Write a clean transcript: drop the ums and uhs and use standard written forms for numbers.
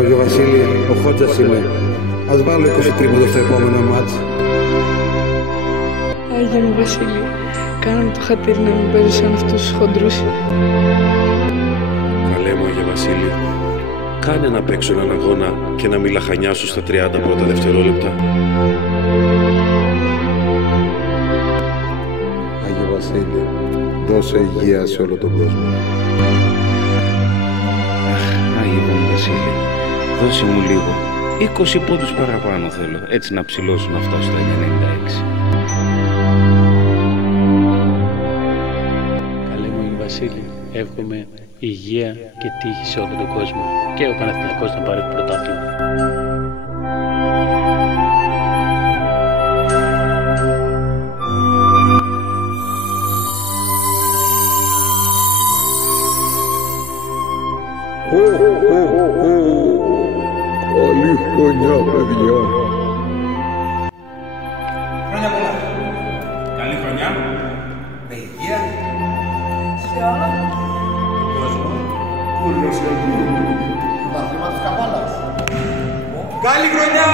μου, Άγιο Βασίλη, ο Χότζας είμαι. Ας βάλω 20 τρίποντο στο επόμενο μάτς. Άγιο μου Βασίλη, κάνε μου το χατήρι να μην παίζω σαν αυτούς τους χοντρούς. Καλέ μου, Άγιο Βασίλη, κάνε να παίξω έναν αγώνα και να μην λαχανιάσω στα 30 πρώτα δευτερόλεπτα. Άγιο Βασίλη, δώσε υγεία σε όλο τον κόσμο. Αχ, Άγιο μου Βασίλη, δώσε μου λίγο. 20 πόντους παραπάνω θέλω, έτσι να ψηλώσω να φτάσω στα 96. Καλέ μου Άγιο Βασίλη, εύχομαι υγεία και τύχη σε όλο τον κόσμο και ο Παναθηναϊκός να πάρει το πρωτάθλημα. Καλή χρονιά, παιδιά. Χρόνια πολλά. Καλή χρονιά. Με υγεία. Σε όλο τον κόσμο. Κούριος και ο Πρωτάθλημα της Καβάλας. Καλή χρονιά.